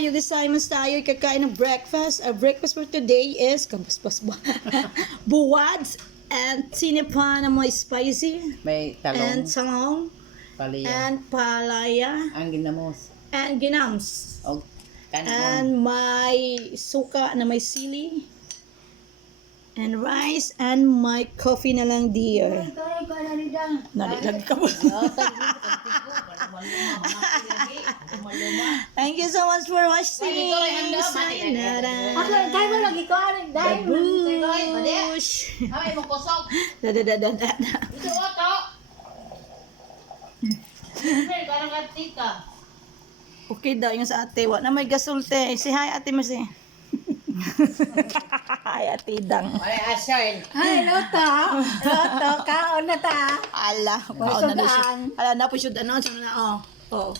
tayo, this time mas tayo kakain ng breakfast. Our breakfast for today is buwads and sinipa na may spicy May and talong, sangong palaya, and palaya ang ginamos, and ginams o kanon. and may suka na may sili and rice and my coffee na lang dear. Nalilag ka ba? Thank you so much for watching. Sayonara. Babush. Da. Okay daw yung sa ate. Wa na may gasulte. Say hi ate mo si. Hi ate Dang. Ay, asal. Ay, Loto, kaon na ta. Ala, May kaon na daw siya. sudan. Ala na po siya ano, na oh. Oh.